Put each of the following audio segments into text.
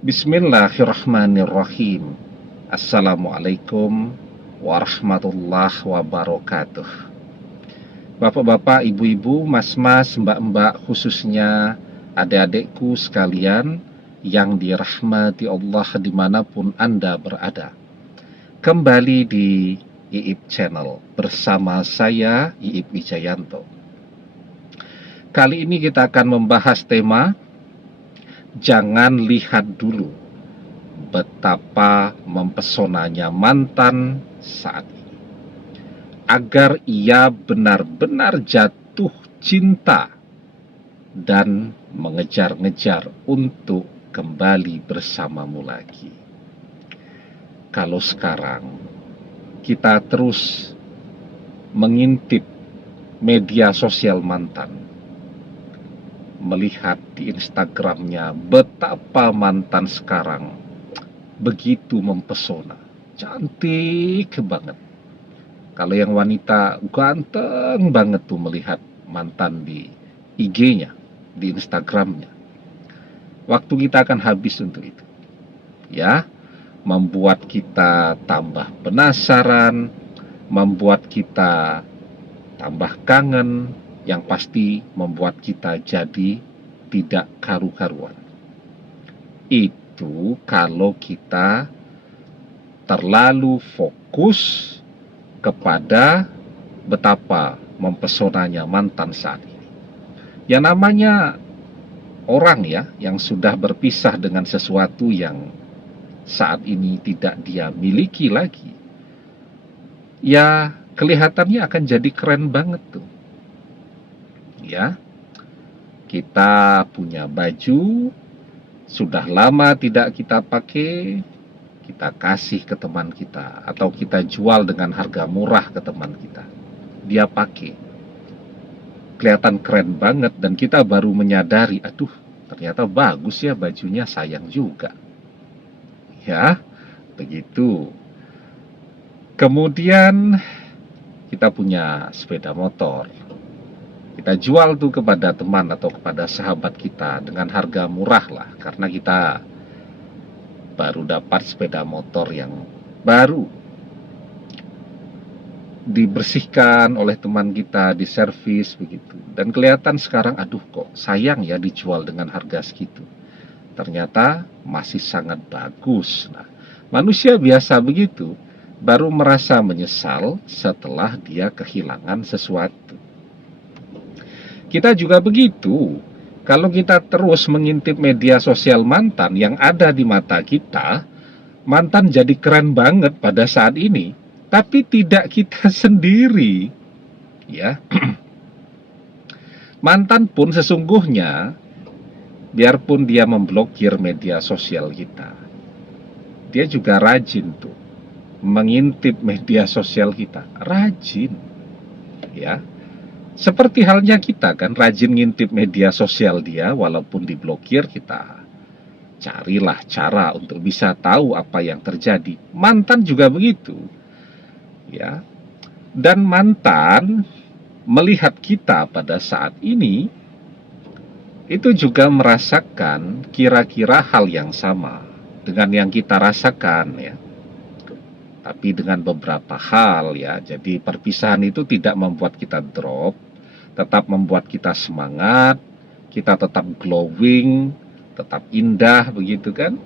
Bismillahirrahmanirrahim. Assalamualaikum warahmatullahi wabarakatuh. Bapak-bapak, ibu-ibu, mas-mas, mbak-mbak, khususnya adik-adikku sekalian yang dirahmati Allah dimanapun Anda berada. Kembali di Iip Channel bersama saya, Iip Wijayanto. Kali ini kita akan membahas tema jangan lihat dulu betapa mempesonanya mantan saat ini, agar ia benar-benar jatuh cinta dan mengejar-ngejar untuk kembali bersamamu lagi. Kalau sekarang kita terus mengintip media sosial mantan, melihat di Instagramnya betapa mantan sekarang begitu mempesona, cantik banget. Kalau yang wanita ganteng banget tuh melihat mantan di IG-nya, di Instagramnya. Waktu kita akan habis untuk itu, ya, membuat kita tambah penasaran, membuat kita tambah kangen, yang pasti membuat kita jadi tidak karu-karuan. Itu kalau kita terlalu fokus kepada betapa mempesonanya mantan saat ini. Yang namanya orang ya, yang sudah berpisah dengan sesuatu yang saat ini tidak dia miliki lagi, ya kelihatannya akan jadi keren banget tuh. Ya, kita punya baju sudah lama tidak kita pakai, kita kasih ke teman kita atau kita jual dengan harga murah ke teman kita, dia pakai, kelihatan keren banget, dan kita baru menyadari, aduh ternyata bagus ya bajunya, sayang juga ya, begitu. Kemudian kita punya sepeda motor, kita jual tuh kepada teman atau kepada sahabat kita dengan harga murah lah, karena kita baru dapat sepeda motor yang baru, dibersihkan oleh teman kita, diservis begitu, dan kelihatan sekarang, aduh kok sayang ya dijual dengan harga segitu, ternyata masih sangat bagus. Nah, manusia biasa begitu, baru merasa menyesal setelah dia kehilangan sesuatu. Kita juga begitu. Kalau kita terus mengintip media sosial mantan yang ada di mata kita, mantan jadi keren banget pada saat ini, tapi tidak kita sendiri. Ya, mantan pun sesungguhnya, biarpun dia memblokir media sosial kita, dia juga rajin tuh mengintip media sosial kita, rajin. Ya, seperti halnya kita kan rajin ngintip media sosial dia, walaupun diblokir, kita carilah cara untuk bisa tahu apa yang terjadi. Mantan juga begitu, ya. Dan mantan melihat kita pada saat ini, itu juga merasakan kira-kira hal yang sama dengan yang kita rasakan ya. Tapi dengan beberapa hal ya, jadi perpisahan itu tidak membuat kita drop, tetap membuat kita semangat, kita tetap glowing, tetap indah begitu kan,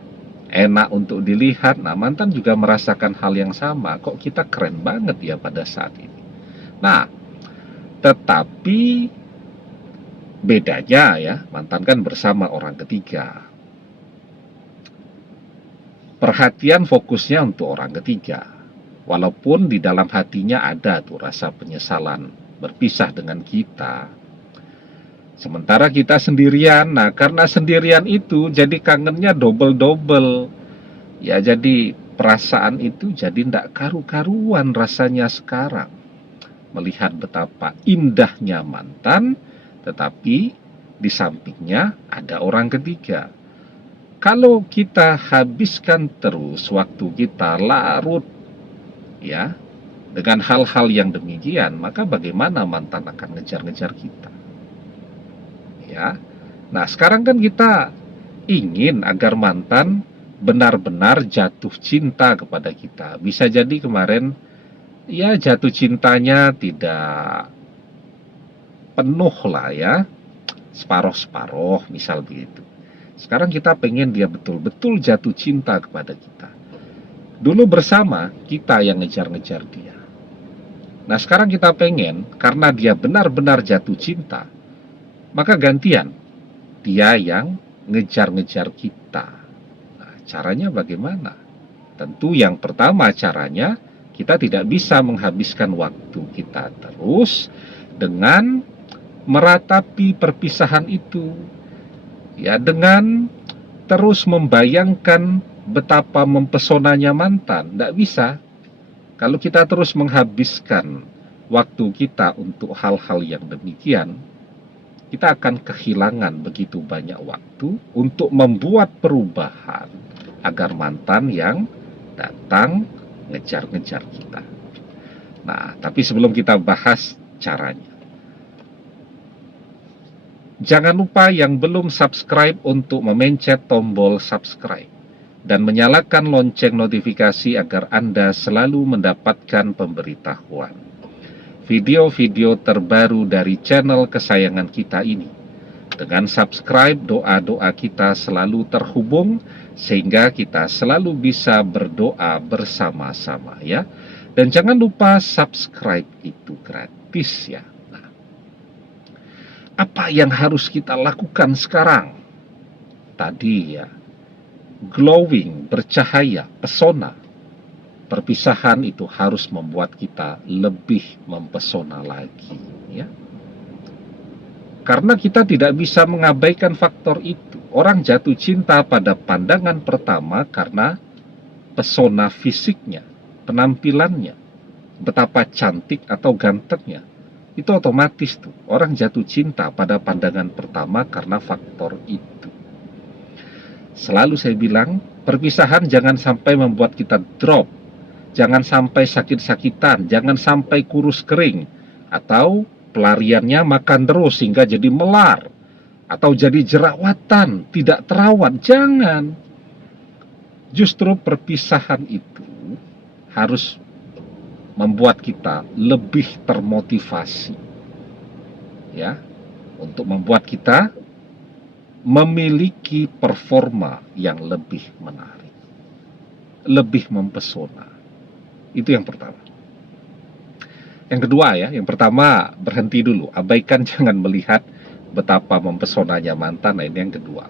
enak untuk dilihat. Nah, mantan juga merasakan hal yang sama, kok kita keren banget ya pada saat ini. Nah, tetapi bedanya ya, mantan kan bersama orang ketiga, perhatian fokusnya untuk orang ketiga, walaupun di dalam hatinya ada tuh rasa penyesalan berpisah dengan kita. Sementara kita sendirian, nah karena sendirian itu jadi kangennya double-double. Ya, jadi perasaan itu jadi ndak karu-karuan rasanya sekarang, melihat betapa indahnya mantan, tetapi di sampingnya ada orang ketiga. Kalau kita habiskan terus waktu kita larut ya dengan hal-hal yang demikian, maka bagaimana mantan akan ngejar-ngejar kita? Ya. Nah, sekarang kan kita ingin agar mantan benar-benar jatuh cinta kepada kita. Bisa jadi kemarin ya jatuh cintanya tidak penuh lah ya, separoh-separoh misal begitu. Sekarang kita pengen dia betul-betul jatuh cinta kepada kita. Dulu bersama kita yang ngejar-ngejar dia. Nah sekarang kita pengen karena dia benar-benar jatuh cinta, maka gantian dia yang ngejar-ngejar kita. Nah, caranya bagaimana? Tentu yang pertama caranya kita tidak bisa menghabiskan waktu kita terus dengan meratapi perpisahan itu. Ya, dengan terus membayangkan betapa mempesonanya mantan. Tidak bisa. Kalau kita terus menghabiskan waktu kita untuk hal-hal yang demikian, kita akan kehilangan begitu banyak waktu untuk membuat perubahan agar mantan yang datang ngejar-ngejar kita. Nah, tapi sebelum kita bahas caranya, jangan lupa yang belum subscribe untuk memencet tombol subscribe dan menyalakan lonceng notifikasi agar Anda selalu mendapatkan pemberitahuan video-video terbaru dari channel kesayangan kita ini. Dengan subscribe, doa-doa kita selalu terhubung sehingga kita selalu bisa berdoa bersama-sama ya. Dan jangan lupa subscribe itu gratis ya. Nah, apa yang harus kita lakukan sekarang? Tadi ya, glowing, bercahaya, pesona. Perpisahan itu harus membuat kita lebih mempesona lagi ya. Karena kita tidak bisa mengabaikan faktor itu. Orang jatuh cinta pada pandangan pertama karena pesona fisiknya, penampilannya, betapa cantik atau gantengnya. Itu otomatis tuh, orang jatuh cinta pada pandangan pertama karena faktor itu. Selalu saya bilang, perpisahan jangan sampai membuat kita drop. Jangan sampai sakit-sakitan, jangan sampai kurus kering, atau pelariannya makan terus sehingga jadi melar, atau jadi jerawatan, tidak terawat. Jangan. Justru perpisahan itu harus membuat kita lebih termotivasi, ya, untuk membuat kita memiliki performa yang lebih menarik, lebih mempesona. Itu yang pertama. Yang kedua ya, yang pertama berhenti dulu, abaikan jangan melihat betapa mempesonanya mantan. Nah, ini yang kedua.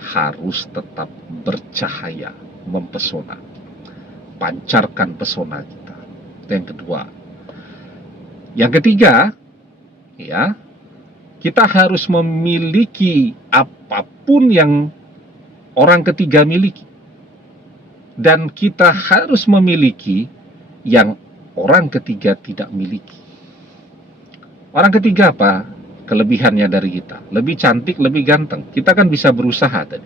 Harus tetap bercahaya, mempesona. Pancarkan pesona kita. Itu yang kedua. Yang ketiga, ya, kita harus memiliki apapun yang orang ketiga miliki. Dan kita harus memiliki yang orang ketiga tidak miliki. Orang ketiga apa? Kelebihannya dari kita. Lebih cantik, lebih ganteng. Kita kan bisa berusaha tadi.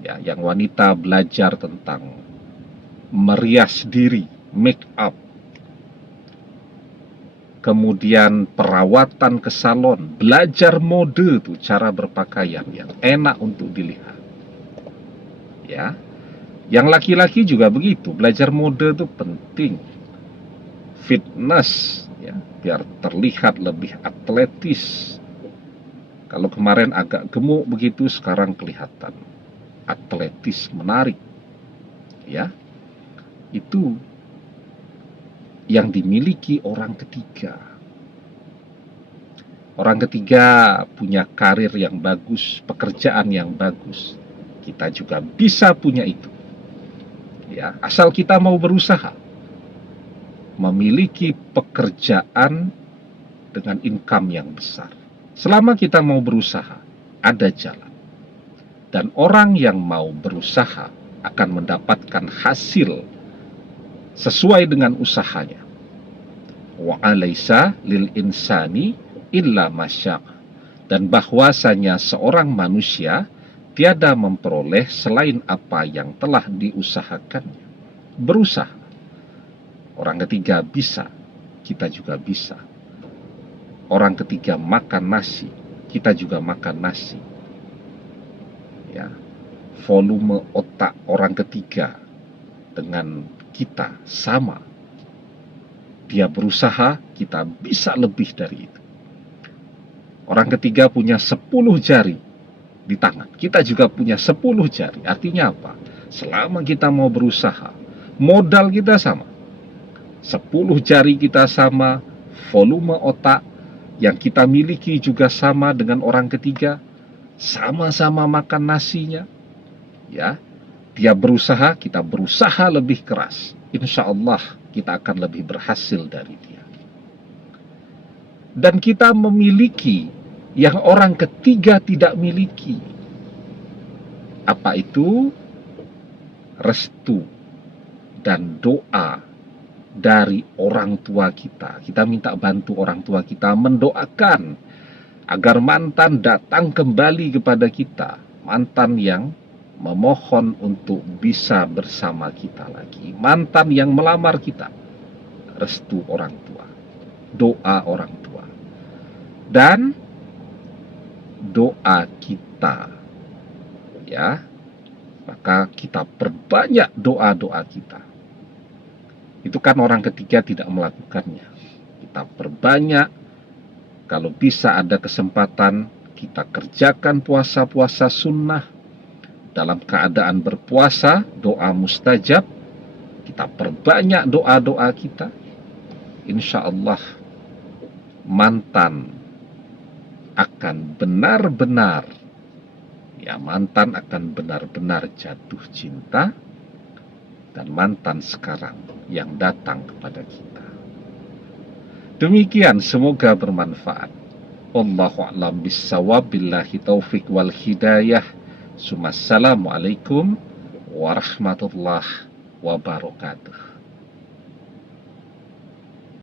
Ya, yang wanita belajar tentang merias diri, make up. Kemudian perawatan ke salon, belajar mode tuh, cara berpakaian yang enak untuk dilihat. Ya. Yang laki-laki juga begitu, belajar mode itu penting. Fitness, ya, biar terlihat lebih atletis. Kalau kemarin agak gemuk begitu, sekarang kelihatan atletis, menarik. Ya, itu yang dimiliki orang ketiga. Orang ketiga punya karir yang bagus, pekerjaan yang bagus. Kita juga bisa punya itu. Ya, asal kita mau berusaha memiliki pekerjaan dengan income yang besar. Selama kita mau berusaha, ada jalan. Dan orang yang mau berusaha akan mendapatkan hasil sesuai dengan usahanya. Wa alaysa lil insani illa masya'. Dan bahwasanya seorang manusia tiada memperoleh selain apa yang telah diusahakannya. Berusaha. Orang ketiga bisa, kita juga bisa. Orang ketiga makan nasi, kita juga makan nasi. ya, volume otak orang ketiga dengan kita sama. Dia berusaha, kita bisa lebih dari itu. Orang ketiga punya 10 jari di tangan, kita juga punya 10 jari. Artinya apa? Selama kita mau berusaha, modal kita sama, 10 jari kita sama, volume otak yang kita miliki juga sama dengan orang ketiga, sama-sama makan nasinya, ya. Dia berusaha, kita berusaha lebih keras. Insya Allah kita akan lebih berhasil dari dia. Dan kita memiliki yang orang ketiga tidak miliki. Apa itu? Restu dan doa dari orang tua kita. Kita minta bantu orang tua kita mendoakan agar mantan datang kembali kepada kita. Mantan yang memohon untuk bisa bersama kita lagi. Mantan yang melamar kita. Restu orang tua, doa orang tua, dan doa kita, ya. Maka kita perbanyak doa-doa kita. Itu kan orang ketiga tidak melakukannya. Kita perbanyak, kalau bisa ada kesempatan, kita kerjakan puasa-puasa sunnah. Dalam keadaan berpuasa, doa mustajab, kita perbanyak doa-doa kita. Insya Allah mantan akan benar-benar, ya, mantan akan benar-benar jatuh cinta, dan mantan sekarang yang datang kepada kita. Demikian, semoga bermanfaat. Wallahu a'lam bissawab, billahi taufik wal hidayah. Assalamualaikum warahmatullahi wabarakatuh.